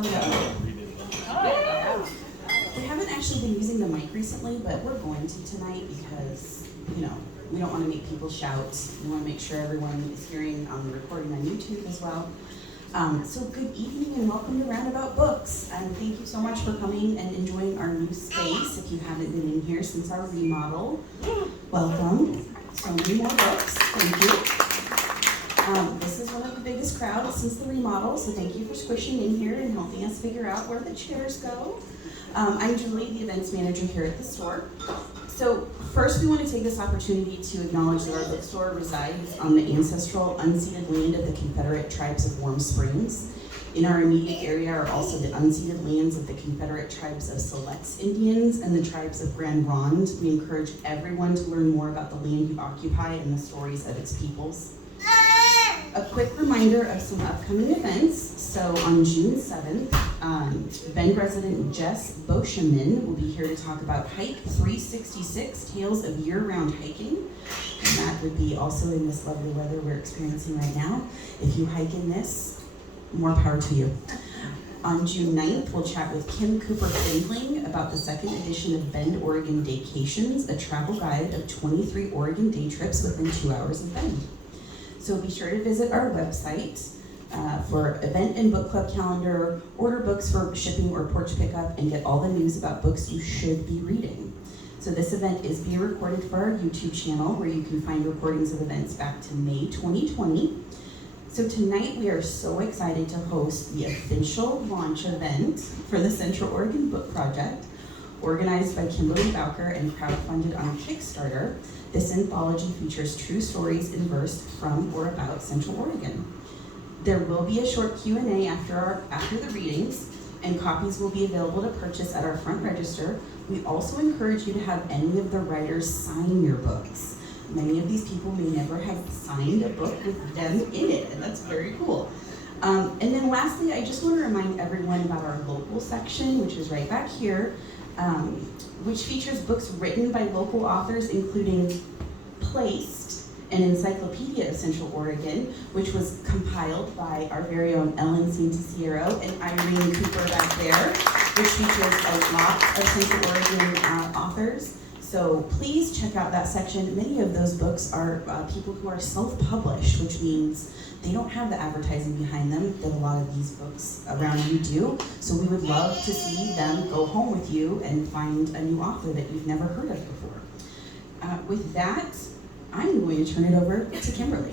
Hello. Yeah. We haven't actually been using the mic recently, but we're going to tonight because, we don't want to make people shout. We want to make sure everyone is hearing on the recording on YouTube as well. So good evening and welcome to Roundabout Books. And thank you so much for coming and enjoying our new space. If you haven't been in here since our remodel, welcome. So many more books, thank you. This is one of the biggest crowds since the remodel, so thank you for squishing in here and helping us figure out where the chairs go. I'm Julie, the events manager here at the store. So first we want to take this opportunity to acknowledge that our bookstore resides on the ancestral unceded land of the Confederate tribes of Warm Springs. In our immediate area are also the unceded lands of the Confederate tribes of Siletz Indians and the tribes of Grand Ronde. We encourage everyone to learn more about the land you occupy and the stories of its peoples. A quick reminder of some upcoming events. So on June 7th, Bend resident Jess Boscheman will be here to talk about Hike 366, Tales of Year-Round Hiking. And that would be also in this lovely weather we're experiencing right now. If you hike in this, more power to you. On June 9th, we'll chat with Kim Cooper-Findling about the second edition of Bend, Oregon Daycations, a travel guide of 23 Oregon day trips within 2 hours of Bend. So be sure to visit our website for event and book club calendar, order books for shipping or porch pickup, and get all the news about books you should be reading. So this event is being recorded for our YouTube channel, where you can find recordings of events back to May 2020. So tonight we are so excited to host the official launch event for the Central Oregon Book Project, organized by Kimberly Bowker and crowdfunded on Kickstarter. This anthology features true stories in verse from or about Central Oregon. There will be a short Q&A after the readings, and copies will be available to purchase at our front register. We also encourage you to have any of the writers sign your books. Many of these people may never have signed a book with them in it, and that's very cool. And then lastly, I just want to remind everyone about our local section, which is right back here, which features books written by local authors, including Placed, an encyclopedia of Central Oregon, which was compiled by our very own Ellen Santasiero and Irene Cooper back there, which features a lot of Central Oregon authors. So please check out that section. Many of those books are people who are self-published, which means they don't have the advertising behind them that a lot of these books around you do. So we would love to see them go home with you and find a new author that you've never heard of before. With that, I'm going to turn it over to Kimberly.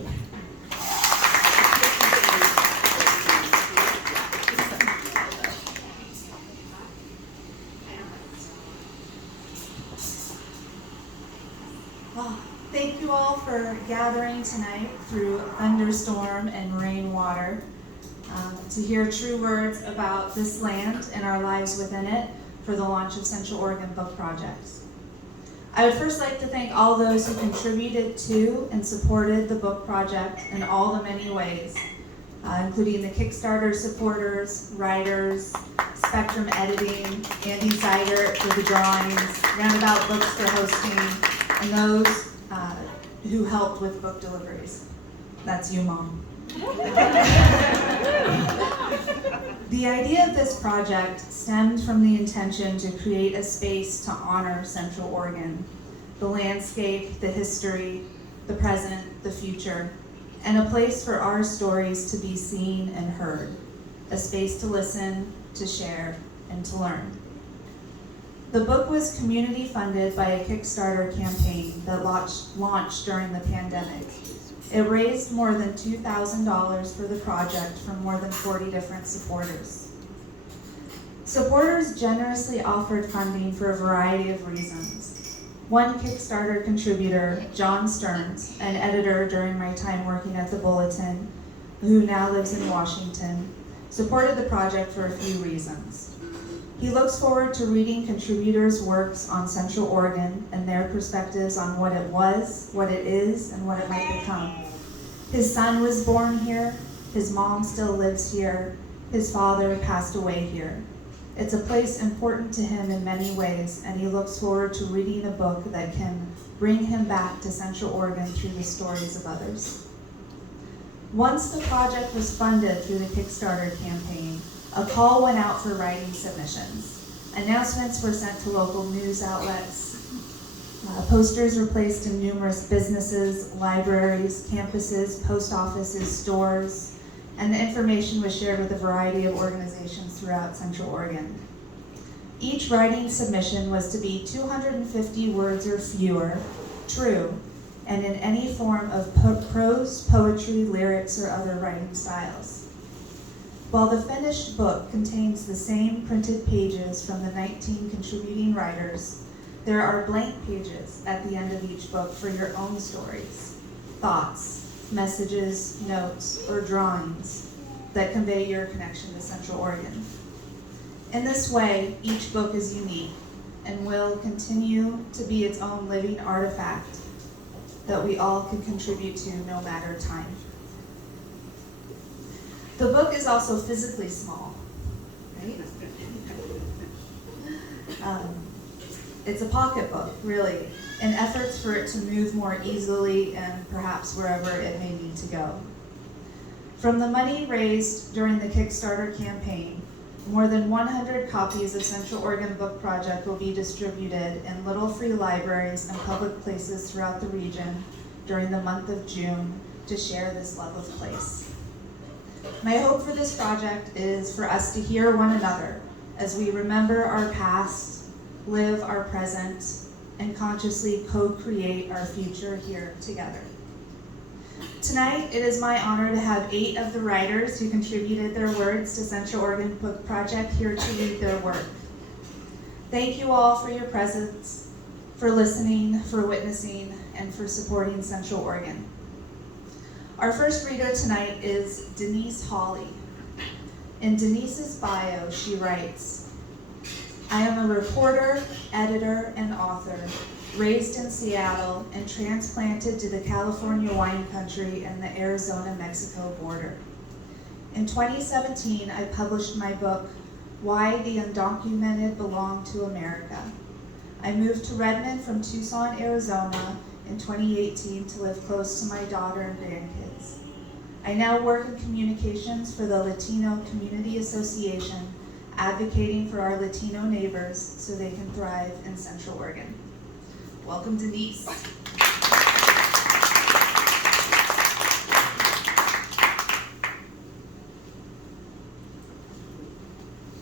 Thank you all for gathering tonight through thunderstorm and rainwater to hear true words about this land and our lives within it for the launch of Central Oregon Book Project. I would first like to thank all those who contributed to and supported the book project in all the many ways, including the Kickstarter supporters, writers, Spectrum Editing, Andy Seidert for the drawings, Roundabout Books for hosting, and those who helped with book deliveries. That's you, Mom. The idea of this project stemmed from the intention to create a space to honor Central Oregon, the landscape, the history, the present, the future, and a place for our stories to be seen and heard, a space to listen, to share, and to learn. The book was community funded by a Kickstarter campaign that launched during the pandemic. It raised more than $2,000 for the project from more than 40 different supporters. Supporters generously offered funding for a variety of reasons. One Kickstarter contributor, John Stearns, an editor during my time working at the Bulletin, who now lives in Washington, supported the project for a few reasons. He looks forward to reading contributors' works on Central Oregon and their perspectives on what it was, what it is, and what it might become. His son was born here, his mom still lives here, his father passed away here. It's a place important to him in many ways, and he looks forward to reading a book that can bring him back to Central Oregon through the stories of others. Once the project was funded through the Kickstarter campaign, A call went out for writing submissions. Announcements were sent to local news outlets. Posters were placed in numerous businesses, libraries, campuses, post offices, stores, and the information was shared with a variety of organizations throughout Central Oregon. Each writing submission was to be 250 words or fewer, true, and in any form of prose, poetry, lyrics, or other writing styles. While the finished book contains the same printed pages from the 19 contributing writers, there are blank pages at the end of each book for your own stories, thoughts, messages, notes, or drawings that convey your connection to Central Oregon. In this way, each book is unique and will continue to be its own living artifact that we all can contribute to no matter time. The book is also physically small, right? It's a pocketbook, really, in efforts for it to move more easily and perhaps wherever it may need to go. From the money raised during the Kickstarter campaign, more than 100 copies of Central Oregon Book Project will be distributed in little free libraries and public places throughout the region during the month of June to share this love of place. My hope for this project is for us to hear one another as we remember our past, live our present, and consciously co-create our future here together. Tonight, it is my honor to have 8 of the writers who contributed their words to Central Oregon Book Project here to read their work. Thank you all for your presence, for listening, for witnessing, and for supporting Central Oregon. Our first reader tonight is Denise Hawley. In Denise's bio, she writes, I am a reporter, editor, and author, raised in Seattle and transplanted to the California wine country and the Arizona-Mexico border. In 2017, I published my book, Why the Undocumented Belong to America. I moved to Redmond from Tucson, Arizona in 2018 to live close to my daughter and grandkids. I now work in communications for the Latino Community Association, advocating for our Latino neighbors so they can thrive in Central Oregon. Welcome, Denise.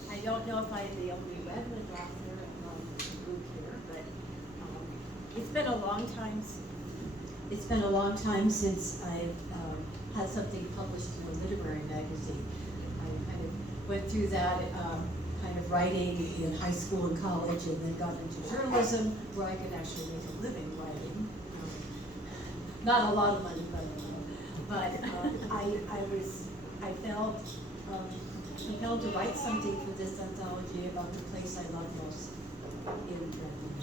I don't know if I'm the only Redmond author among the group here, but it's been a long time. It's been a long time since I've had something published in a literary magazine. I kind of went through that kind of writing in high school and college, and then got into journalism, where I could actually make a living writing. Not a lot of money, but I felt compelled to write something for this anthology about the place I love most in Redmond,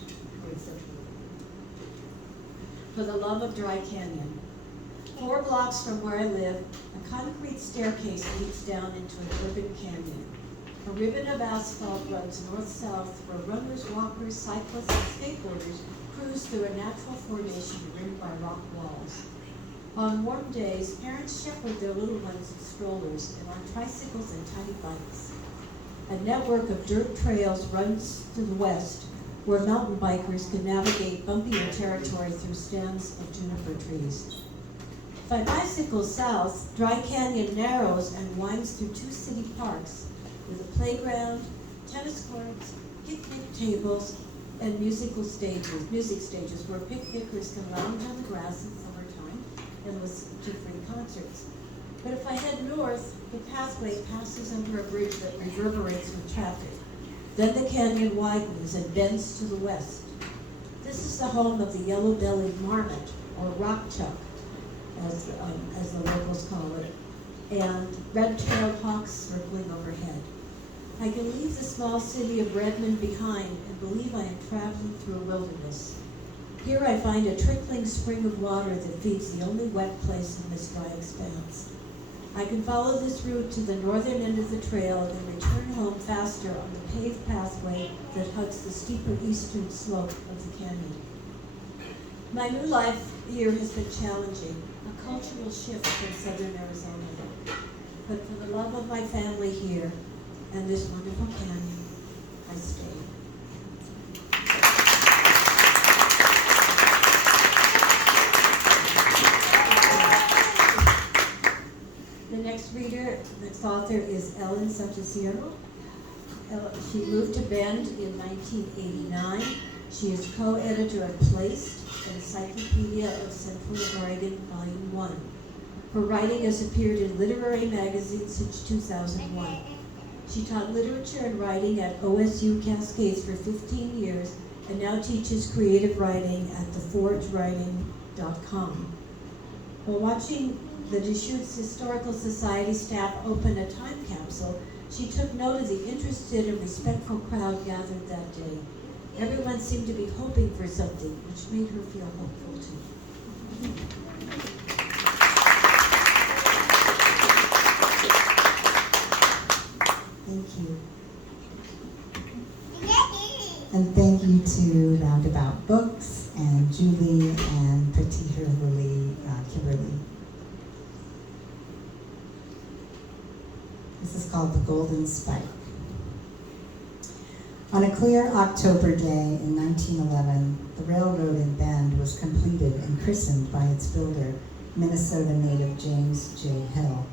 for the love of Dry Canyon. 4 blocks from where I live, a concrete staircase leads down into an urban canyon. A ribbon of asphalt runs north-south where runners, walkers, cyclists, and skateboarders cruise through a natural formation rimmed by rock walls. On warm days, parents shepherd their little ones in strollers and on tricycles and tiny bikes. A network of dirt trails runs to the west where mountain bikers can navigate bumpier territory through stands of juniper trees. If I bicycle south, Dry Canyon narrows and winds through 2 city parks with a playground, tennis courts, picnic tables, and music stages where picnickers can lounge on the grass in summertime and listen to free concerts. But if I head north, the pathway passes under a bridge that reverberates with traffic. Then the canyon widens and bends to the west. This is the home of the yellow-bellied marmot, or rock chuck, as the locals call it, and red-tailed hawks circling overhead. I can leave the small city of Redmond behind and believe I am traveling through a wilderness. Here I find a trickling spring of water that feeds the only wet place in this dry expanse. I can follow this route to the northern end of the trail and then return home faster on the paved pathway that hugs the steeper eastern slope of the canyon. My new life here has been challenging, a cultural shift from southern Arizona. But for the love of my family here, and this wonderful canyon, I stay. The next author is Ellen Sanchez. She moved to Bend in 1989. She is co-editor of Placed, Encyclopedia of Central Oregon, Volume 1. Her writing has appeared in literary magazines since 2001. She taught literature and writing at OSU Cascades for 15 years and now teaches creative writing at theforgewriting.com. While watching the Deschutes Historical Society staff open a time capsule, she took note of the interested and respectful crowd gathered that day. Everyone seemed to be hoping for something, which made her feel hopeful too. Thank you. And thank you to Roundabout Books and Julie and particularly Kimberly. This is called The Golden Spike. On a clear October day in 1911, the railroad in Bend was completed and christened by its builder, Minnesota native James J. Hill.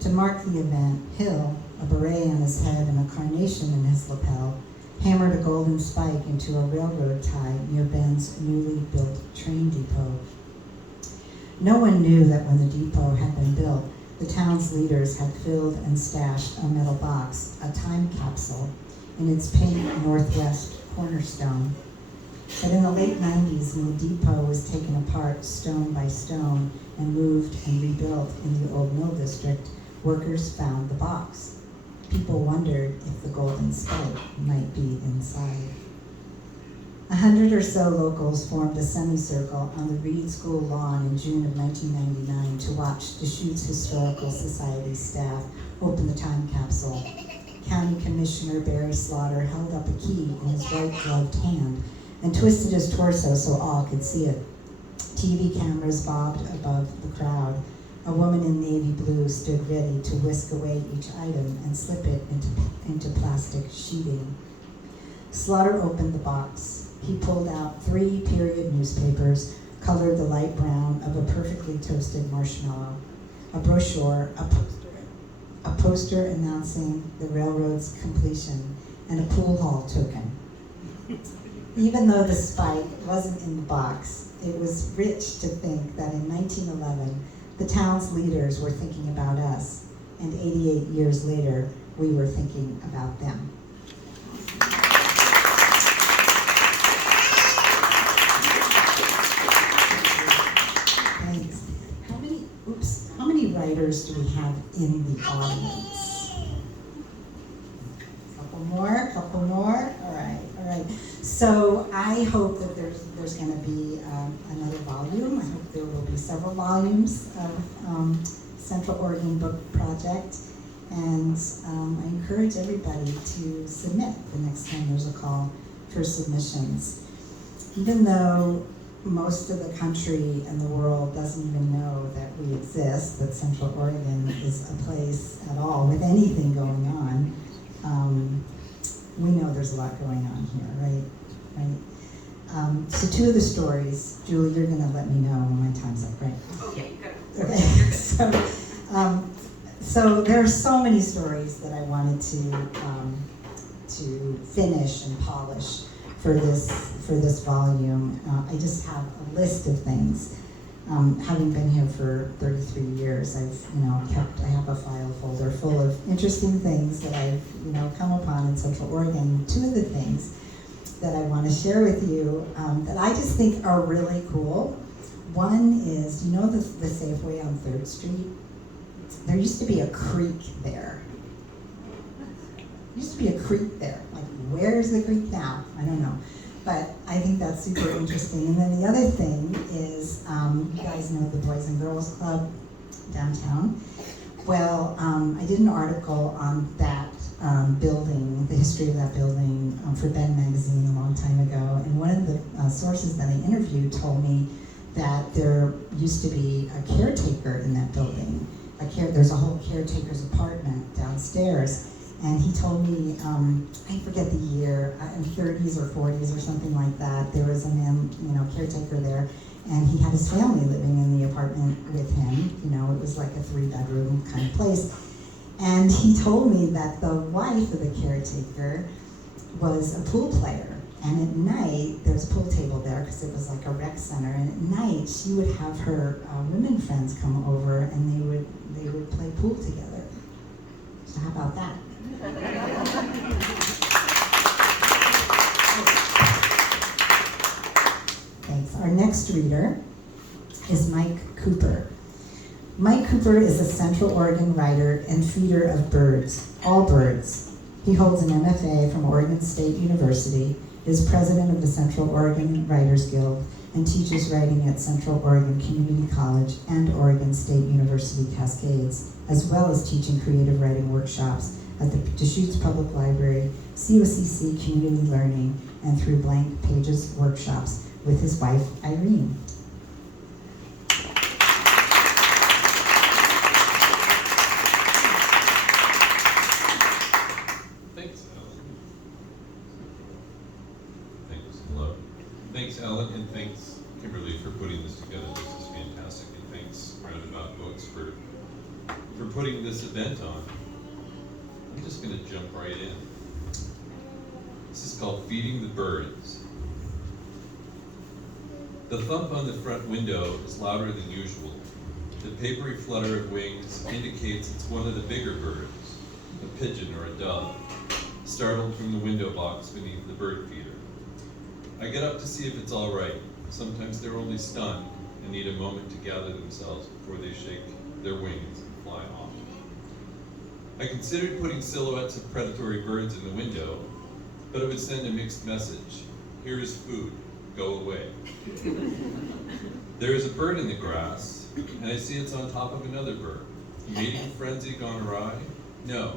To mark the event, Hill, a beret on his head and a carnation in his lapel, hammered a golden spike into a railroad tie near Bend's newly built train depot. No one knew that when the depot had been built, the town's leaders had filled and stashed a metal box, a time capsule, in its pink northwest cornerstone. But in the late 90s, when the depot was taken apart stone by stone and moved and rebuilt in the old mill district, workers found the box. People wondered if the golden spike might be inside. 100 or so locals formed a semicircle on the Reed School lawn in June of 1999 to watch Deschutes Historical Society staff open the time capsule. County Commissioner Barry Slaughter held up a key in his white-gloved hand and twisted his torso so all could see it. TV cameras bobbed above the crowd. A woman in navy blue stood ready to whisk away each item and slip it into plastic sheeting. Slaughter opened the box. He pulled out 3 period newspapers, colored the light brown of a perfectly toasted marshmallow, a brochure, a poster announcing the railroad's completion, and a pool hall token. Even though the spike wasn't in the box, it was rich to think that in 1911, the town's leaders were thinking about us, and 88 years later, we were thinking about them. Thanks. How many writers do we have in the audience? Couple more. All right. So I hope that there's going to be another volume. I hope there will be several volumes of Central Oregon Book Project, and I encourage everybody to submit the next time there's a call for submissions. Even though most of the country and the world doesn't even know that we exist, that Central Oregon is a place at all with anything going on, we know there's a lot going on here, right? So 2 of the stories, Julie, you're going to let me know when my time's up, right? Oh, yeah, you got it. Okay. So there are so many stories that I wanted to finish and polish for this volume. I just have a list of things. Having been here for 33 years, I have a file folder full of interesting things that I've come upon in Central Oregon. 2 of the things that I want to share with you that I just think are really cool. One is, the Safeway on 3rd Street? There used to be a creek there. Like, where's the creek now? I don't know. But I think that's super interesting. And then the other thing is, you guys know the Boys and Girls Club downtown. Well, I did an article on that building, the history of that building, for Ben Magazine a long time ago. And one of the sources that I interviewed told me that there used to be a caretaker in that building. There's a whole caretaker's apartment downstairs. And he told me, I forget the year, in 30s or 40s or something like that, there was a man, caretaker there, and he had his family living in the apartment with him. It was like a 3-bedroom kind of place. And he told me that the wife of the caretaker was a pool player. And at night, there was a pool table there because it was like a rec center. And at night, she would have her women friends come over, and they would play pool together. So how about that? Thanks. Our next reader is Mike Cooper. Mike Cooper is a Central Oregon writer and feeder of birds, all birds. He holds an MFA from Oregon State University, is president of the Central Oregon Writers Guild, and teaches writing at Central Oregon Community College and Oregon State University Cascades, as well as teaching creative writing workshops at the Deschutes Public Library, COCC Community Learning, and through Blank Pages workshops with his wife, Irene. Thanks, Ellen, and thanks, Kimberly, for putting this together. This is fantastic, and thanks, Roundabout Books, for putting this event on. I'm just going to jump right in. This is called Feeding the Birds. The thump on the front window is louder than usual. The papery flutter of wings indicates it's one of the bigger birds, a pigeon or a dove, startled from the window box beneath the bird feeder. I get up to see if it's all right. Sometimes they're only stunned and need a moment to gather themselves before they shake their wings and fly off. I considered putting silhouettes of predatory birds in the window, but it would send a mixed message. Here is food, go away. There is a bird in the grass, and I see it's on top of another bird. A mating frenzy gone awry? No.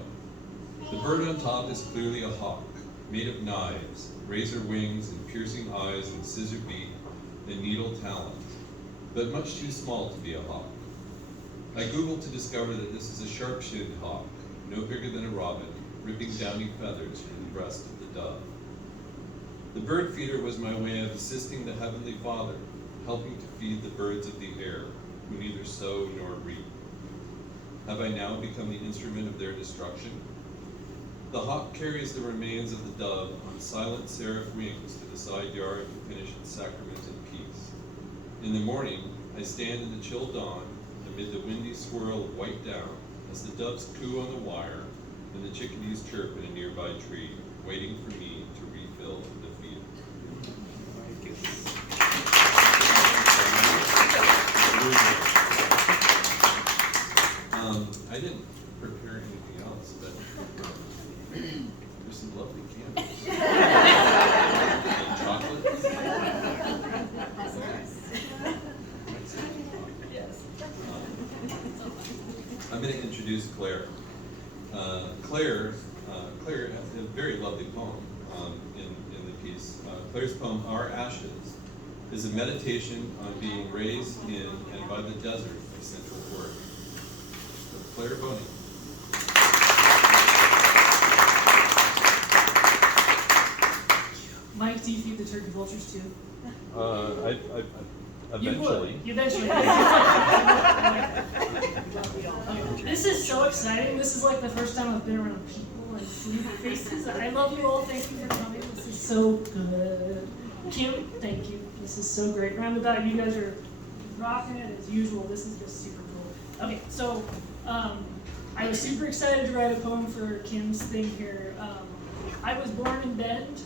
The bird on top is clearly a hawk, made of knives, razor wings and piercing eyes and scissor beak and needle talons, but much too small to be a hawk. I Googled to discover that this is a sharp-shinned hawk, no bigger than a robin, ripping downy feathers from the breast of the dove. The bird feeder was my way of assisting the Heavenly Father, helping to feed the birds of the air, who neither sow nor reap. Have I now become the instrument of their destruction? The hawk carries the remains of the dove on silent seraph wings to the side yard to finish its sacrament in peace. In the morning, I stand in the chill dawn amid the windy swirl of white down as the doves coo on the wire and the chickadees chirp in a nearby tree, waiting for me to refill the field. I didn't prepare anything else, but there's some lovely candles. And chocolates. I'm going to introduce Claire. Claire has a very lovely poem in the piece. Claire's poem, Our Ashes, is a meditation on being raised in and by the desert of Central Oregon. So Claire Boney. Mike, do you feed the turkey vultures too? Eventually. You eventually. This is so exciting. This is like the first time I've been around people and seen faces. I love you all. Thank you for coming. This is so good. Kim, thank you. This is so great. Roundabout, you guys are rocking it as usual. This is just super cool. Okay, so I was super excited to write a poem for Kim's thing here. I was born in Bend.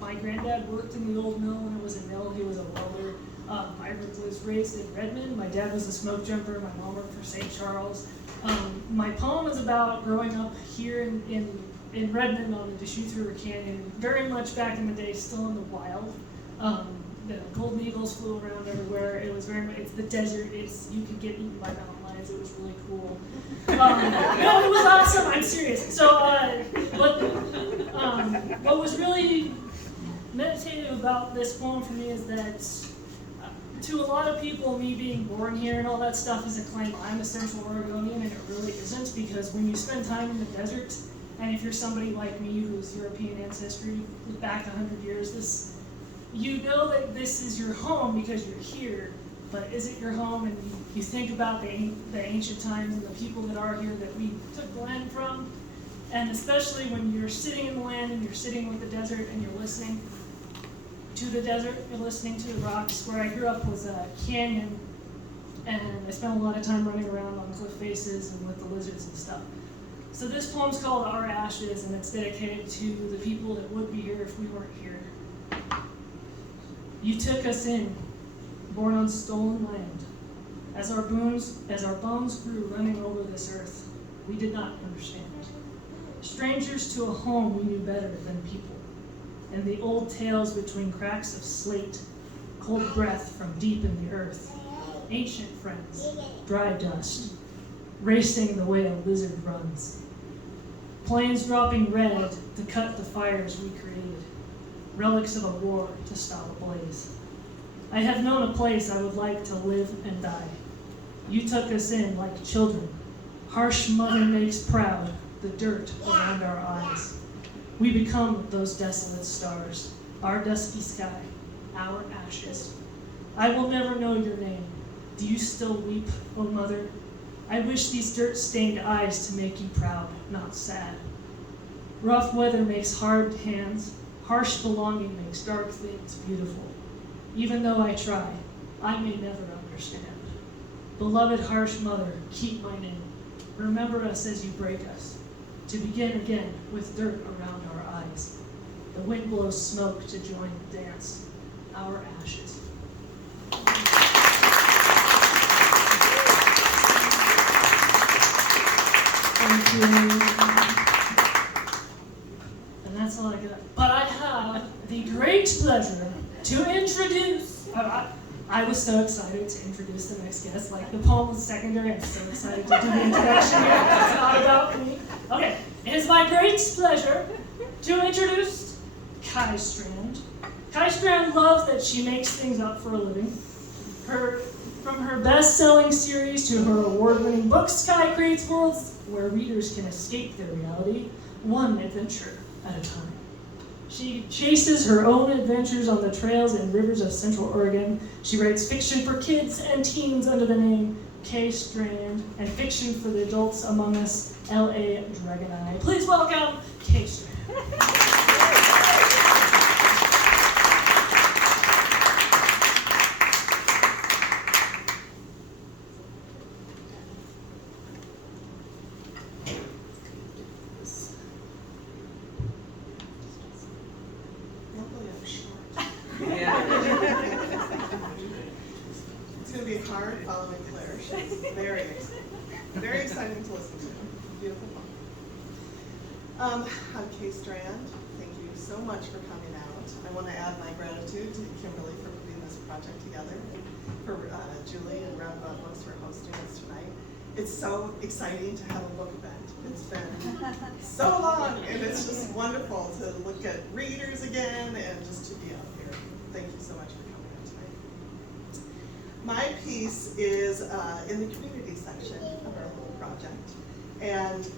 My granddad worked in the old mill when it was a mill. He was a welder. I was raised in Redmond. My dad was a smoke jumper. My mom worked for St. Charles. My poem is about growing up here in Redmond on the Deschutes River Canyon, very much back in the day, still in the wild. The golden eagles flew around everywhere. It was very much, it's the desert. You could get eaten by mountain lions. It was really cool. No, it was awesome. I'm serious. So, what was really meditative about this poem for me is that to a lot of people, me being born here and all that stuff is a claim I'm a Central Oregonian, and it really isn't, because when you spend time in the desert, And if you're somebody like me who's European ancestry, back 100 years, you know that this is your home because you're here, but is it your home? And you think about the ancient times and the people that are here that we took the land from, and especially when you're sitting in the land and you're sitting with the desert and you're listening to the desert, you're listening to the rocks. Where I grew up was a canyon, and I spent a lot of time running around on cliff faces and with the lizards and stuff. So this poem's called Our Ashes, and it's dedicated to the people that would be here if we weren't here. You took us in, born on stolen land. As our bones grew running over this earth, we did not understand. Strangers to a home we knew better than people, and the old tales between cracks of slate, cold breath from deep in the earth, ancient friends, dry dust, racing the way a lizard runs. Planes dropping red to cut the fires we created, relics of a war to stop a blaze. I have known a place I would like to live and die. You took us in like children. Harsh mother makes proud the dirt around our eyes. We become those desolate stars, our dusky sky, our ashes. I will never know your name. Do you still weep, O mother? I wish these dirt-stained eyes to make you proud, not sad. Rough weather makes hard hands. Harsh belonging makes dark things beautiful. Even though I try, I may never understand. Beloved harsh mother, keep my name. Remember us as you break us, to begin again with dirt around our eyes. The wind blows smoke to join the dance, our ashes. Thank you. And that's all I got. But I have the great pleasure to introduce, I was so excited to introduce the next guest. Like, the poem was secondary. I'm so excited to do the introduction here. It's not about me. Okay, it is my great pleasure to introduce Kai Strand. Kai Strand loves that she makes things up for a living. From her best-selling series to her award-winning books, Kai creates worlds where readers can escape their reality, one adventure at a time. She chases her own adventures on the trails and rivers of Central Oregon. She writes fiction for kids and teens under the name K. Strand, and fiction for the adults among us, L.A. Dragon Eye. Please welcome K. Strand. It's going to be hard following Claire. She's very exciting to listen to. Beautiful poem. I'm Kay Strand. Thank you so much for coming out. I want to add my gratitude to Kimberly for putting this project together, and for Julie and Roundabout Books for hosting us tonight. It's so exciting to have a book event. It's been so long, and it's just wonderful to look at readers again and just to be out here. Thank you so much for coming out tonight. My piece is in the community section of our little project. And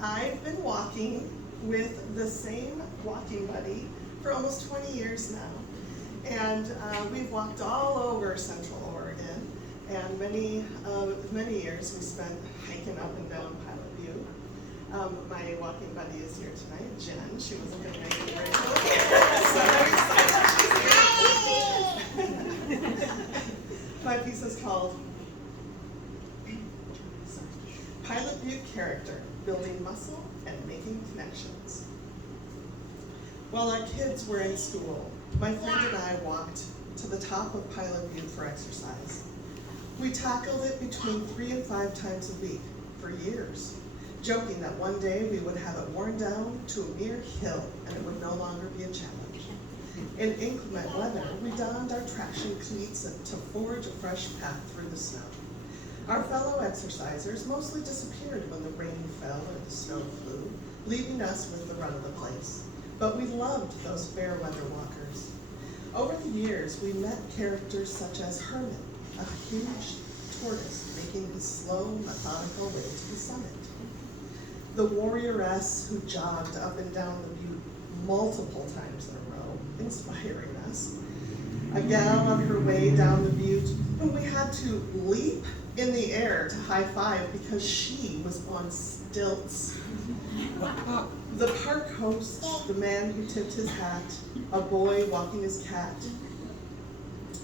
I've been walking with the same walking buddy for almost 20 years now. And we've walked all over Central Oregon. And many years we spent hiking up and down Pilot View. My walking buddy is here tonight, Jen. She wasn't going to make it very quick. So I'm excited she's here. My piece is called Pilot View Character, Building Muscle and Making Connections. While our kids were in school, my friend and I walked to the top of Pilot View for exercise. We tackled it between 3 and 5 times a week for years, joking that one day we would have it worn down to a mere hill and it would no longer be a challenge. In inclement weather, we donned our traction cleats to forge a fresh path through the snow. Our fellow exercisers mostly disappeared when the rain fell or the snow flew, leaving us with the run of the place. But we loved those fair weather walkers. Over the years, we met characters such as Herman, a huge tortoise making his slow, methodical way to the summit. the warrioress who jogged up and down the butte multiple times in a row, inspiring us. A gal on her way down the butte whom we had to leap in the air to high five because she was on stilts. The park host, the man who tipped his hat, a boy walking his cat,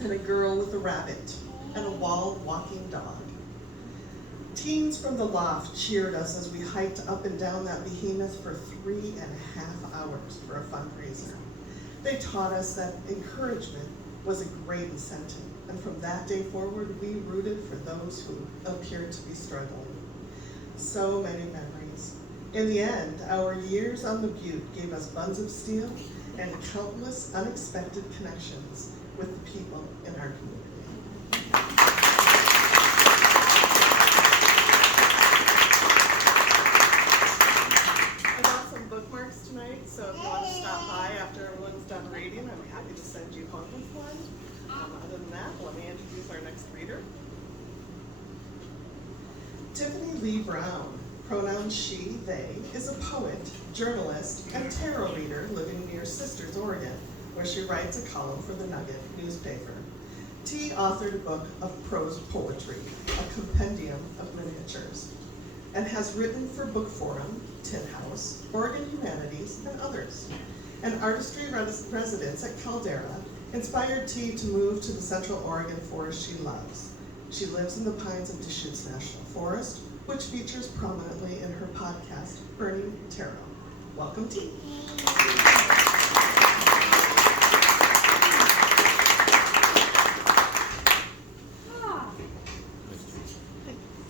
and a girl with a rabbit, and a wild walking dog. Teens from the loft cheered us as we hiked up and down that behemoth for 3.5 hours for a fundraiser. They taught us that encouragement was a great incentive, and from that day forward, we rooted for those who appeared to be struggling. So many memories. In the end, our years on the butte gave us buns of steel and countless unexpected connections with the people in our community. I got some bookmarks tonight, so if you want to stop by after everyone's done reading, I'm happy to send you home with one. Other than that, let me introduce our next reader. Tiffany Lee Brown, pronoun she, they, is a poet, journalist, and tarot reader living near Sisters, Oregon, where she writes a column for the Nugget newspaper. T authored a book of prose poetry, a compendium of miniatures, and has written for Book Forum, Tin House, Oregon Humanities, and others. An artistry residence at Caldera inspired T to move to the Central Oregon forest she loves. She lives in the pines of Deschutes National Forest, which features prominently in her podcast, Burning Tarot. Welcome, T.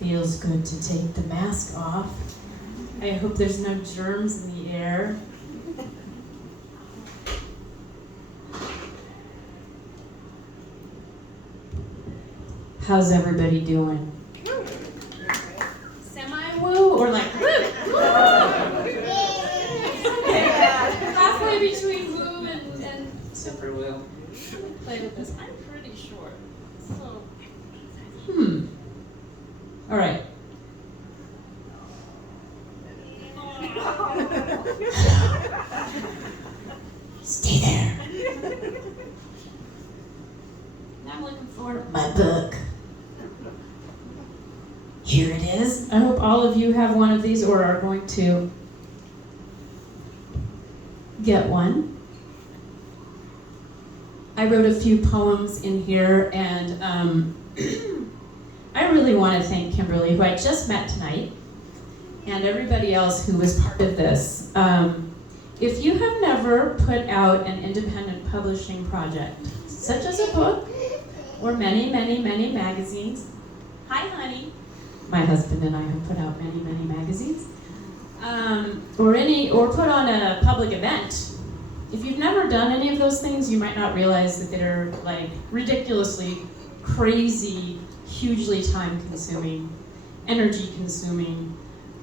Feels good to take the mask off. I hope there's no germs in the air. How's everybody doing? Semi-woo or like woo? Okay. Halfway between woo and super woo. Play with this. I'm pretty short. So. All right. Stay there. Now I'm looking for my book. Here it is. I hope all of you have one of these or are going to get one. I wrote a few poems in here, and I really want to thank Kimberly, who I just met tonight, and everybody else who was part of this. If you have never put out an independent publishing project, such as a book, or many, many, many magazines, hi honey, my husband and I have put out many, many magazines, or put on a public event. If you've never done any of those things, you might not realize that they're like ridiculously crazy, hugely time-consuming, energy-consuming.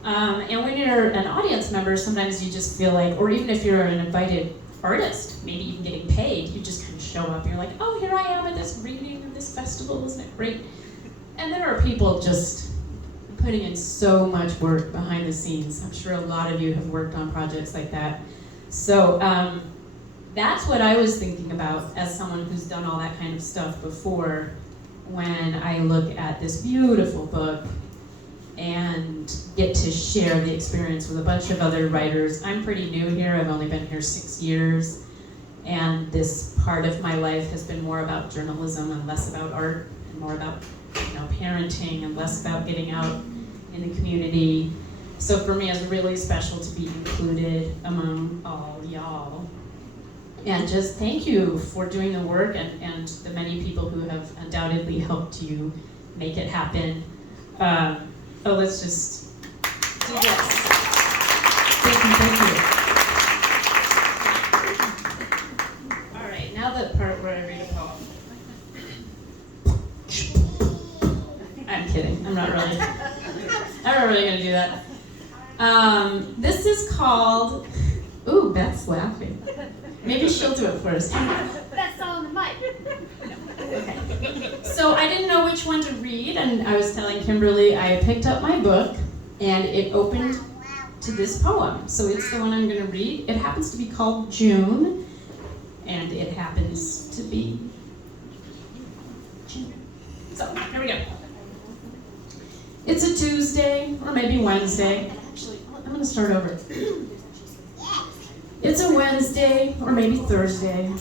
And when you're an audience member, sometimes you just feel like, or even if you're an invited artist, maybe even getting paid, you just kind of show up. You're like, oh, here I am at this reading of this festival, isn't it great? And there are people just putting in so much work behind the scenes. I'm sure a lot of you have worked on projects like that. So that's what I was thinking about as someone who's done all that kind of stuff before, when I look at this beautiful book and get to share the experience with a bunch of other writers. I'm pretty new here. I've only been here 6 years, and this part of my life has been more about journalism and less about art, and more about parenting and less about getting out in the community. So for me, it's really special to be included among all y'all. And just thank you for doing the work and the many people who have undoubtedly helped you make it happen. Let's just do this. Thank you. All right, now the part where I read a poem. I'm kidding, I'm not really gonna do that. This is called, ooh, Beth's laughing. Maybe she'll do it first. That's all on the mic. Okay. So I didn't know which one to read, and I was telling Kimberly I picked up my book, and it opened to this poem. So it's the one I'm going to read. It happens to be called June, and it happens to be June. So here we go. It's a Tuesday, or maybe Wednesday. Actually, I'm going to start over. It's a Wednesday, or maybe Thursday,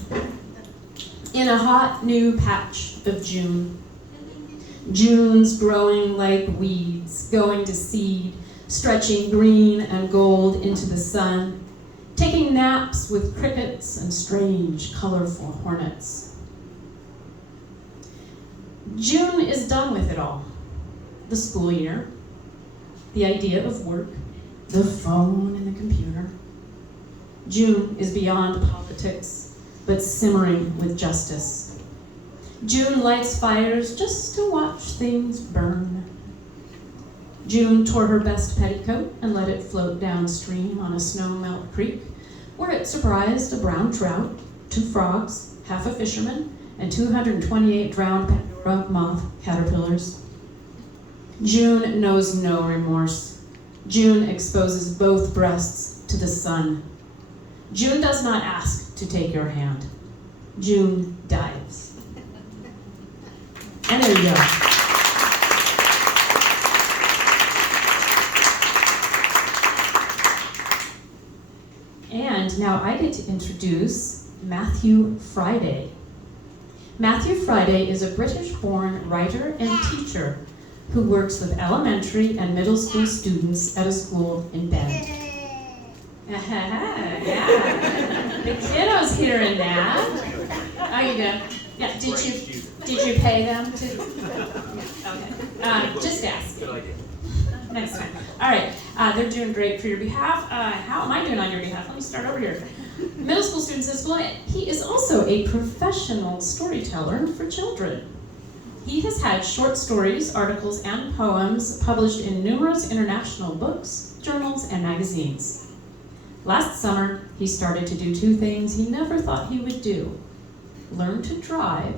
in a hot new patch of June. June's growing like weeds, going to seed, stretching green and gold into the sun, taking naps with crickets and strange, colorful hornets. June is done with it all. The school year, the idea of work, the phone and the computer. June is beyond politics, but simmering with justice. June lights fires just to watch things burn. June tore her best petticoat and let it float downstream on a snowmelt creek, where it surprised a brown trout, 2 frogs, half a fisherman, and 228 drowned Pandora moth caterpillars. June knows no remorse. June exposes both breasts to the sun. June does not ask to take your hand. June dives. And there you go. And now I get to introduce Matthew Friday. Matthew Friday is a British-born writer and teacher who works with elementary and middle school students at a school in Bend. Yeah, the kiddos hearing that. Oh, you do? Yeah. Did you pay them to? Okay. Just ask. Good idea. Next time. All right. They're doing great for your behalf. How am I doing on your behalf? Let me start over here. Middle school students at school. He is also a professional storyteller for children. He has had short stories, articles, and poems published in numerous international books, journals, and magazines. Last summer, he started to do 2 things he never thought he would do: learn to drive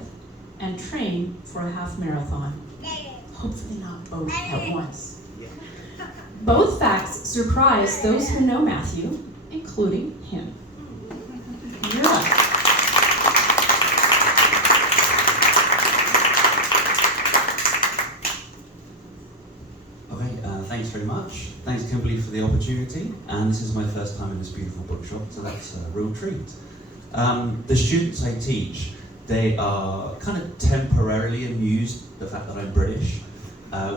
and train for a half marathon. Hopefully not both at once. Both facts surprise those who know Matthew, including him. You're up. Okay, thanks very much. Thanks, Kimberly, for the opportunity. And this is my first time in this beautiful bookshop, so that's a real treat. The students I teach, they are kind of temporarily amused at the fact that I'm British.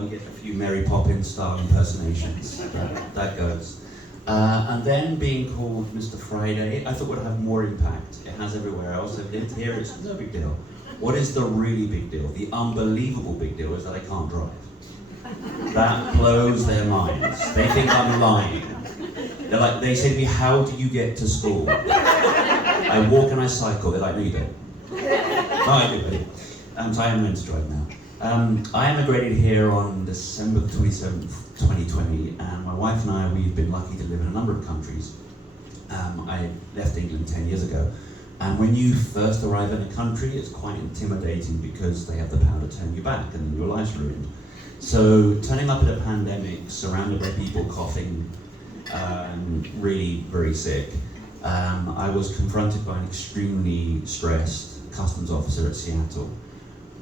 We get a few Mary Poppins style impersonations, that goes. And then being called Mr. Friday, I thought would have more impact. It has everywhere else. I've lived here, it's no big deal. What is the really big deal? The unbelievable big deal is that I can't drive. That blows their minds. They think I'm lying. They say to me, how do you get to school? I walk and I cycle. They're like, no you don't. No, I do. So I am learning to drive now. I emigrated here on December 27th, 2020, and my wife and I, we've been lucky to live in a number of countries. I left England 10 years ago, and when you first arrive in a country, it's quite intimidating because they have the power to turn you back and your life's ruined. So turning up at a pandemic, surrounded by people coughing, really very sick, I was confronted by an extremely stressed customs officer at Seattle.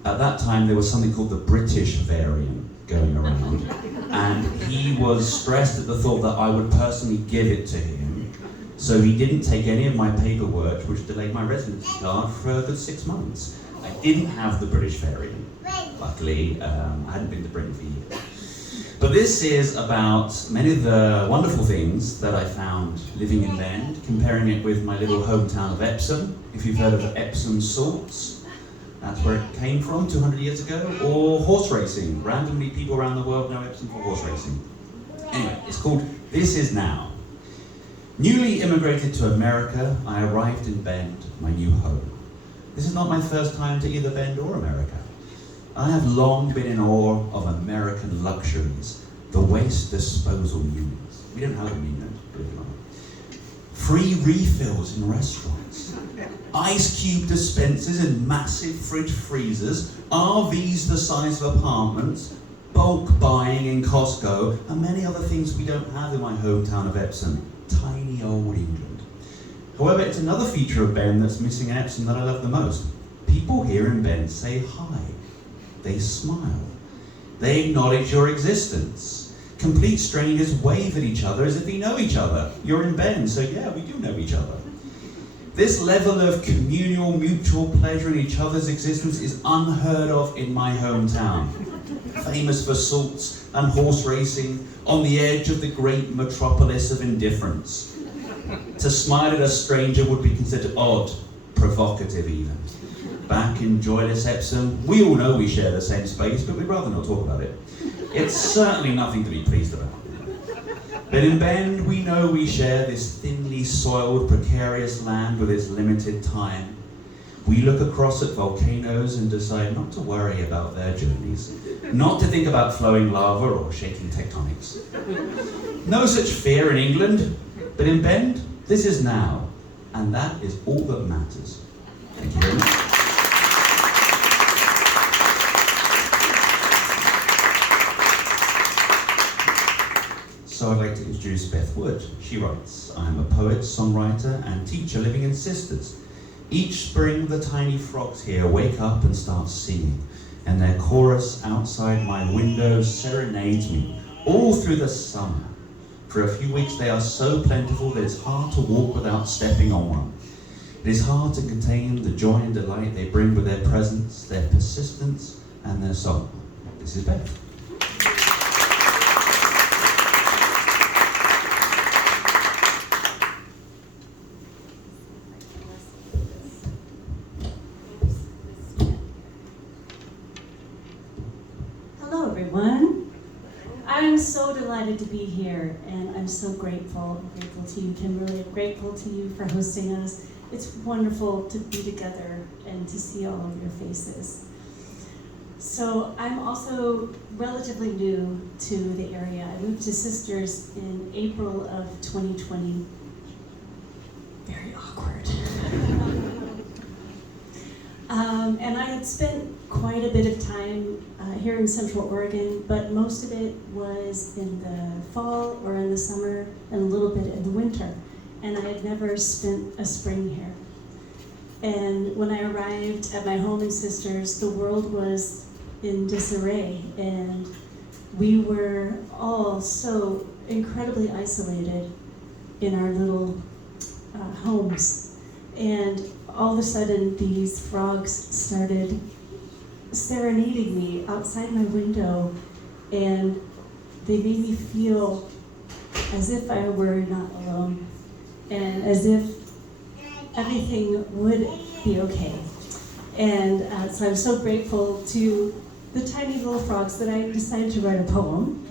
At that time, there was something called the British variant going around, and he was stressed at the thought that I would personally give it to him, so he didn't take any of my paperwork, which delayed my residency card for a good 6 months. I didn't have the British variant. Luckily, I hadn't been to Britain for years. But this is about many of the wonderful things that I found living in Bend, comparing it with my little hometown of Epsom. If you've heard of Epsom salts, that's where it came from 200 years ago. Or horse racing. Randomly, people around the world know Epsom for horse racing. Anyway, it's called This Is Now. Newly immigrated to America, I arrived in Bend, my new home. This is not my first time to either Bend or America. I have long been in awe of American luxuries, the waste disposal units. We don't have them in England, believe it or not. Free refills in restaurants, ice cube dispensers in massive fridge freezers, RVs the size of apartments, bulk buying in Costco, and many other things we don't have in my hometown of Epsom, tiny old England. However, it's another feature of Bend that's missing in Epsom that I love the most. People here in Bend say hi. They smile. They acknowledge your existence. Complete strangers wave at each other as if they know each other. You're in Bend, so yeah, we do know each other. This level of communal, mutual pleasure in each other's existence is unheard of in my hometown. Famous for salts and horse racing on the edge of the great metropolis of indifference. To smile at a stranger would be considered odd, provocative even. Back in joyless Epsom, we all know we share the same space, but we'd rather not talk about it. It's certainly nothing to be pleased about. But in Bend, we know we share this thinly soiled, precarious land with its limited time. We look across at volcanoes and decide not to worry about their journeys, not to think about flowing lava or shaking tectonics. No such fear in England, but in Bend, this is now, and that is all that matters. Thank you very much. So I'd like to introduce Beth Wood. She writes, I am a poet, songwriter, and teacher living in Sisters. Each spring the tiny frogs here wake up and start singing, and their chorus outside my window serenades me all through the summer. For a few weeks they are so plentiful that it's hard to walk without stepping on one. It is hard to contain the joy and delight they bring with their presence, their persistence, and their song. This is Beth. Hello, everyone. I'm so delighted to be here, and I'm so grateful. I'm grateful to you, Kimberly. I'm grateful to you for hosting us. It's wonderful to be together and to see all of your faces. So I'm also relatively new to the area. I moved to Sisters in April of 2020. Very awkward. And I had spent quite a bit of time here in Central Oregon, but most of it was in the fall or in the summer and a little bit in the winter. And I had never spent a spring here. And when I arrived at my home in Sisters, the world was in disarray, and we were all so incredibly isolated in our little homes. And all of a sudden, these frogs started serenading me outside my window, and they made me feel as if I were not alone, and as if everything would be okay. And so I'm so grateful to the tiny little frogs that I decided to write a poem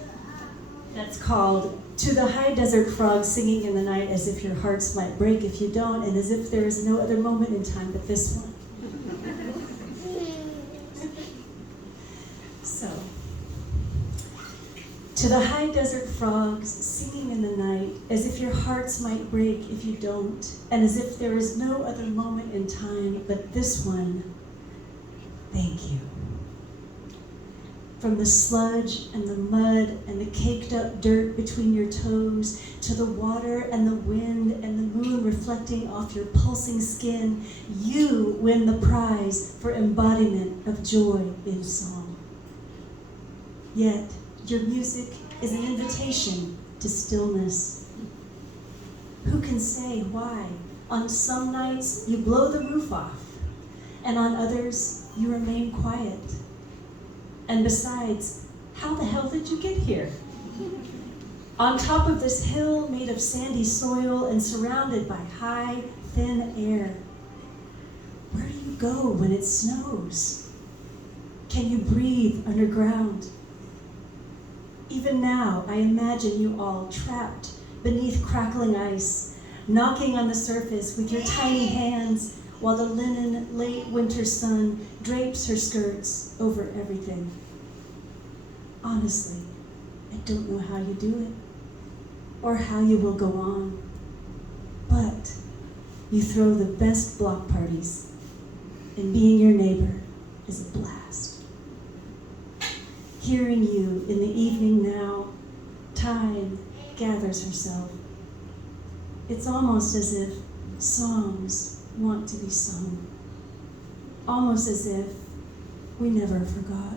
that's called To the High Desert Frog Singing in the Night as if your hearts might break if you don't, and as if there is no other moment in time but this one. So, to the high desert frogs singing in the night as if your hearts might break if you don't, and as if there is no other moment in time but this one, thank you. From the sludge and the mud and the caked up dirt between your toes, to the water and the wind and the moon reflecting off your pulsing skin, you win the prize for embodiment of joy in song. Yet, your music is an invitation to stillness. Who can say why? On some nights, you blow the roof off, and on others, you remain quiet. And besides, how the hell did you get here? On top of this hill made of sandy soil and surrounded by high, thin air. Where do you go when it snows? Can you breathe underground? Even now, I imagine you all trapped beneath crackling ice, knocking on the surface with your tiny hands while the linen late winter sun drapes her skirts over everything. Honestly, I don't know how you do it, or how you will go on, but you throw the best block parties, and being your neighbor is a blast. Hearing you you in the evening now, time gathers herself. It's almost as if songs want to be sung. Almost as if we never forgot.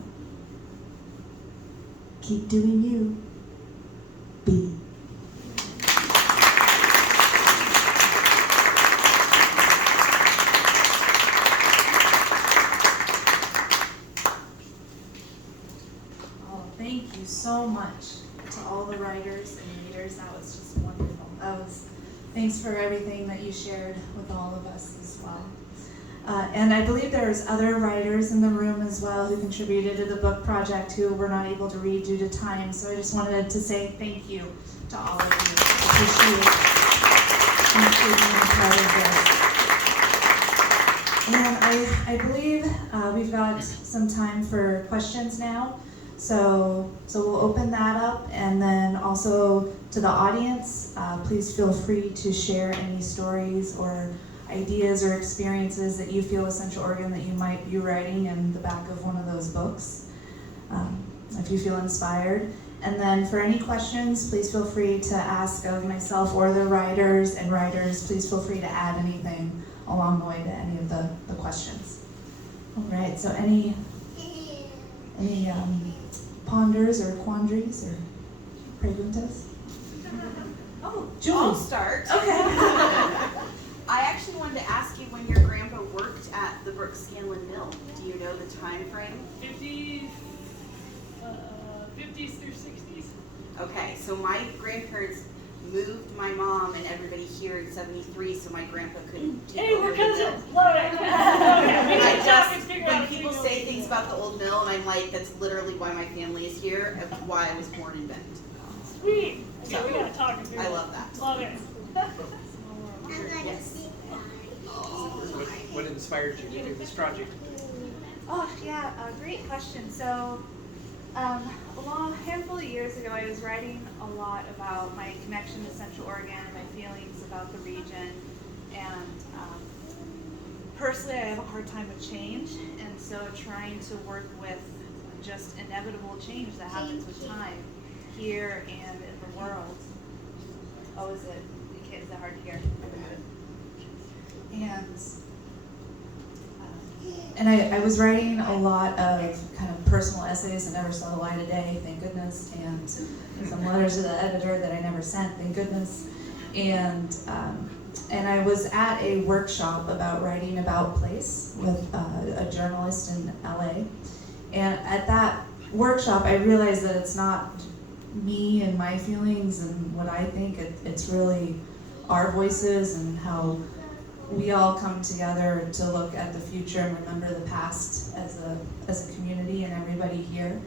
Keep doing you. Be. Oh, thank you so much to all the writers and readers. That was just wonderful. Thanks for everything that you shared with all of us as well. And I believe there's other writers in the room as well who contributed to the book project who were not able to read due to time. So I just wanted to say thank you to all of you. Appreciate being a part of this. And I believe we've got some time for questions now. So we'll open that up, and then also to the audience, please feel free to share any stories or ideas or experiences that you feel with Central Oregon that you might be writing in the back of one of those books, if you feel inspired. And then for any questions, please feel free to ask of myself or the writers, and writers, please feel free to add anything along the way to any of the questions. All right, so any ponders or quandaries or preguntas? Oh, Julie. I'll start. Okay. I actually wanted to ask you when your grandpa worked at the Brooks Scanlon Mill. Do you know the time frame? 50s through 60s. Okay, so my grandparents moved my mom and everybody here in '73, so my grandpa couldn't take Hey, over we're the mill. cousins. Love it. Okay, we I can talk and just, figure out when if we people know say each things other. about the old mill, and I'm like, that's literally why my family is here, and why I was born in Bend. Sweet. Okay, So, we gotta talk and figure I it out. love that. Love it. Yes. What inspired you to do this project? Oh, yeah, great question. So, a handful of years ago, I was writing a lot about my connection to Central Oregon and my feelings about the region. And personally, I have a hard time with change. And so trying to work with just inevitable change that happens with time here and in the world. Oh, is it hard to hear? And I was writing a lot of kind of personal essays that never saw the light of day, thank goodness, and some letters to the editor that I never sent, thank goodness. And I was at a workshop about writing about place with a journalist in LA. And at that workshop, I realized that it's not me and my feelings and what I think, it's really our voices and how we all come together to look at the future and remember the past as a community and everybody here.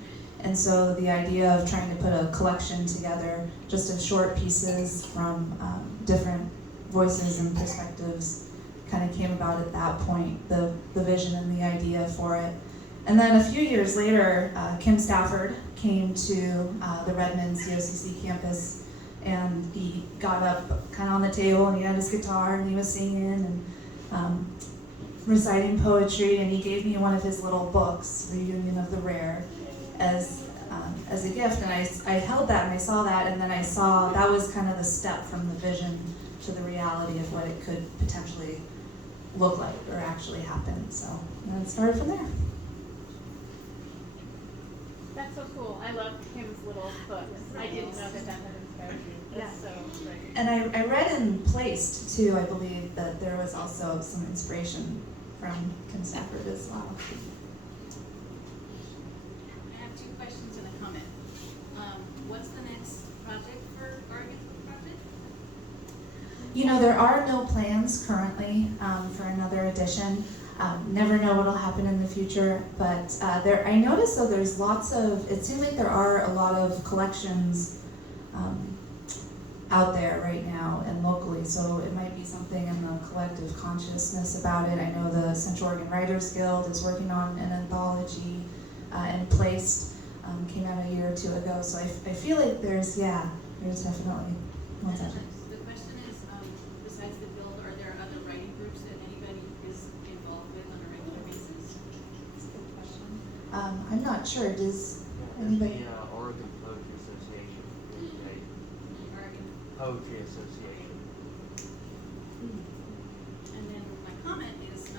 And so the idea of trying to put a collection together just of short pieces from different voices and perspectives kind of came about at that point, the vision and the idea for it. And then a few years later, Kim Stafford came to the Redmond COCC campus, and he got up kind of on the table and he had his guitar and he was singing and reciting poetry, and he gave me one of his little books, Reunion of the Rare, as a gift. And I held that and I saw that, and then I saw that was kind of the step from the vision to the reality of what it could potentially look like or actually happen. So and it started from there. That's so cool. I love Kim's little books. I didn't know that had inspired you. That's so great. And I read in Placed, too, I believe, that there was also some inspiration from Kim Stafford as well. I have 2 questions and a comment. What's the next project for Oregon Book Project? You know, there are no plans currently for another edition. Never know what'll happen in the future, but I noticed though there's lots of, it seems like there are a lot of collections out there right now and locally, so it might be something in the collective consciousness about it. I know the Central Oregon Writers Guild is working on an anthology, and Placed came out a year or 2 ago, so I feel like there's definitely one second. The question is, besides the Guild, are there other writing groups that anybody is involved with on a regular basis? That's a good question. I'm not sure. Does anybody? The Oregon Poetry Association. And then my comment is,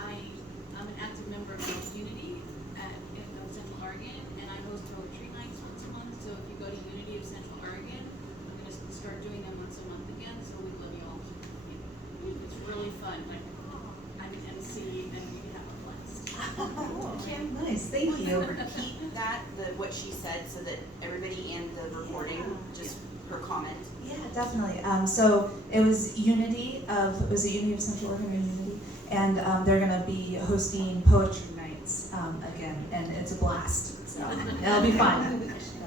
I'm an active member of Unity in Central Oregon, and I host poetry nights once a month. So if you go to Unity of Central Oregon, I'm going to start doing them once a month again. So we love you all. It's really fun. I'm an MC, and we have a blast. Okay. Nice, thank you. Repeat that, what she said, so that everybody in the recording, just her comment. Yeah, definitely. So it was Unity of Central Oregon or Unity? And they're going to be hosting poetry nights again, and it's a blast. So it'll be fun. I have a question.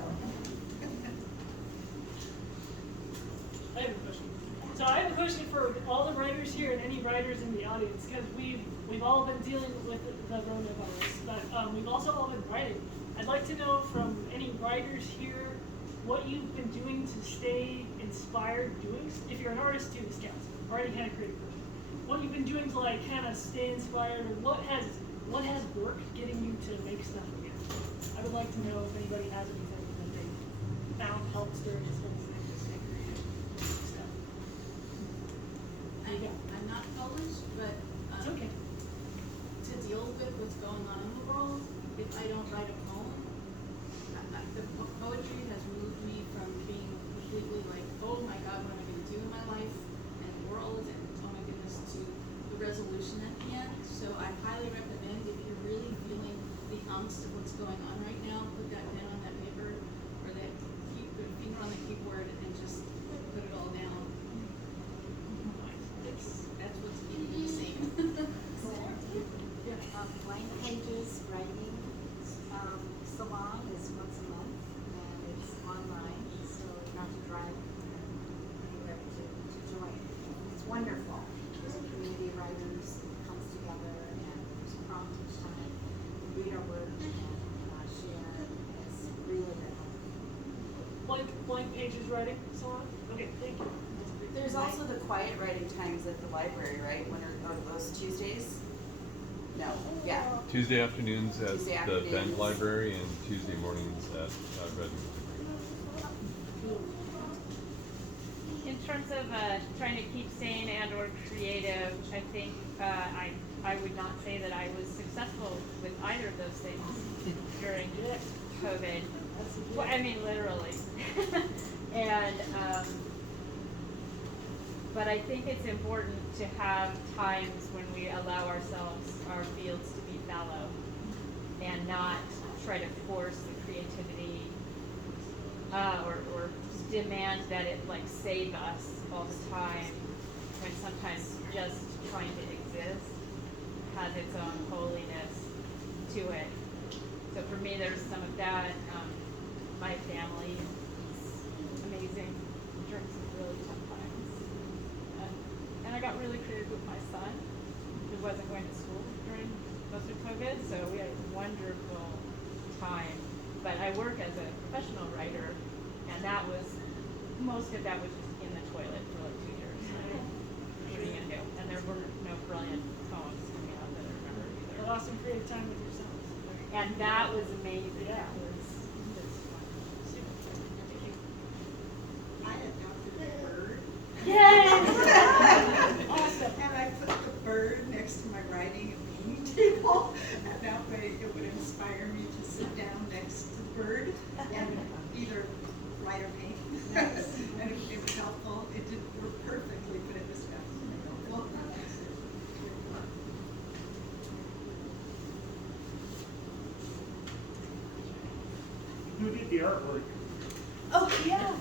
So I have a question for all the writers here and any writers in the audience, because we've all been dealing with the coronavirus, but we've also all been writing. I'd like to know from any writers here what you've been doing to stay inspired doing. If you're an artist too, this counts, or any kind of creative person. What you've been doing to like kind of stay inspired, or what has worked getting you to make stuff again. I would like to know if anybody has anything that they found helps during this whole thing to stay creative stuff. There you go. I'm not Polish, but It's okay. to deal with what's going on in the world, if I don't write a poem, the poetry has moved me from being completely like, oh my God, what am I going to do in my life and world, and oh my goodness, to the resolution at the end. So I highly recommend, if you're really feeling the angst of what's going on right now, put that pen on that paper, or that finger on the keyboard, and just put it all down. That's what's keeping me sane. Blank Pages Writing Salon is once a month, and it's online, so you don't have to drive anywhere to join. It's wonderful. There's a community of writers that comes together, and there's a prompt each time. We read our work and share. It's really good. Blank Pages Writing Salon? Okay, thank you. There's also the quiet writing times at the library, right? When are those Tuesdays? No, yeah. Tuesday afternoons at Tuesday the afternoons. Bend Library and Tuesday mornings at Redmond. In terms of trying to keep sane and or creative, I think I would not say that I was successful with either of those things during COVID. Well, I mean, literally. And but I think it's important to have times when we allow ourselves, our fields to be fallow, and not try to force the creativity or demand that it like save us all the time, when sometimes just trying to exist has its own holiness to it. So for me, there's some of that. My family is amazing during some really tough times. And I got really creative with my son, who wasn't going to school during most of COVID, so we had a wonderful time. But I work as a professional writer, and most of that was just in the toilet for like 2 years. What are you gonna do? And there were no brilliant poems coming out that I remember either. An awesome creative time with yourself. And that was amazing. Yeah. That was fun. I adopted a bird. Yay! Awesome. And I put the bird next to my writing and painting table, and that way it would inspire me to sit down next to the bird and either write or paint. And it was helpful. It didn't work perfectly, but it was definitely helpful. Who did the artwork? Oh, yeah.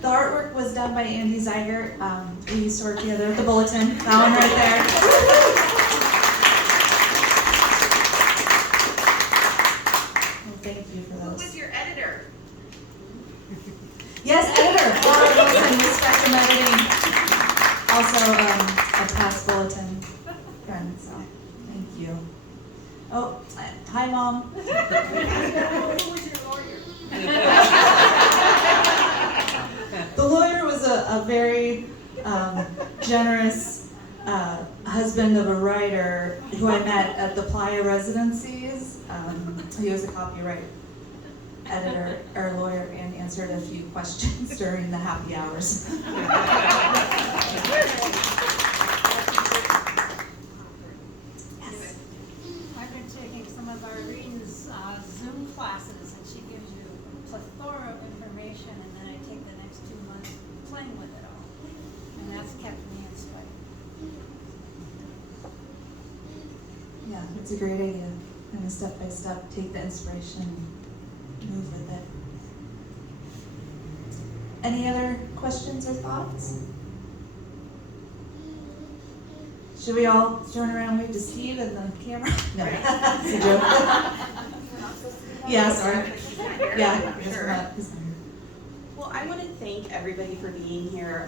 The artwork was done by Andy Zeiger. We used to work together at the Bulletin. That one right there. Well, thank you for Who those. was your editor? Yes, editor. Laura Wilson with Spectrum Editing. Also a past Bulletin friend, so thank you. Oh, hi, Mom. Who was your lawyer? The lawyer was a very generous husband of a writer who I met at the Playa Residencies. He was a copyright editor or lawyer and answered a few questions during the happy hours. I've been taking some of Irene's Zoom classes, and she gives you a plethora of information, and then I take the next 2 months playing with it all. And that's kept me inspired. Yeah, it's a great idea. Kind of step by step, take the inspiration and move with it. Any other questions or thoughts? Should we all turn around and wave to Steve and the camera? No, it's a joke. Yeah, sorry. Yeah, sure. Well, I want to thank everybody for being here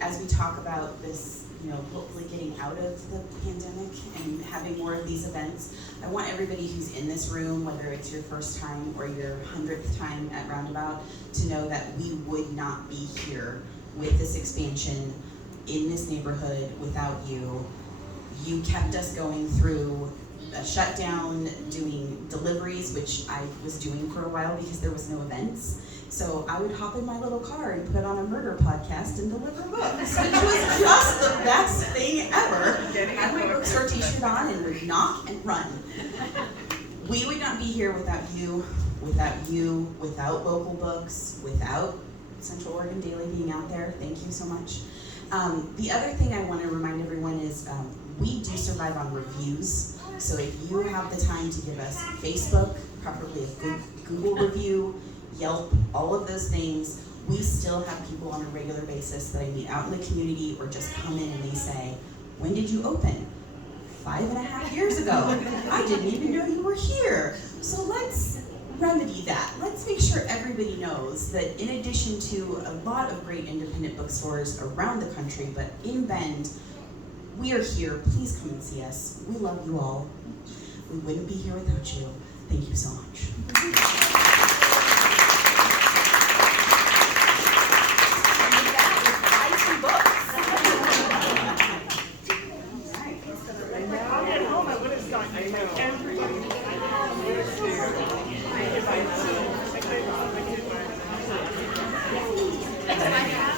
as we talk about this, hopefully getting out of the pandemic and having more of these events. I want everybody who's in this room, whether it's your first time or your 100th time at Roundabout, to know that we would not be here with this expansion in this neighborhood without you. You kept us going through a shutdown, doing deliveries, which I was doing for a while because there was no events. So I would hop in my little car and put on a murder podcast and deliver books, which was just the best thing ever. Had my bookstore t-shirt on and would knock and run. We would not be here without you, without local books, without Central Oregon Daily being out there. Thank you so much. The other thing I want to remind everyone is we do survive on reviews. So if you have the time to give us Facebook, preferably a Google review, Yelp, all of those things, we still have people on a regular basis that I meet out in the community or just come in and they say, when did you open? 5.5 years ago. I didn't even know you were here. So let's remedy that. Let's make sure everybody knows that in addition to a lot of great independent bookstores around the country, but in Bend, we are here. Please come and see us. We love you all. We wouldn't be here without you. Thank you so much. I have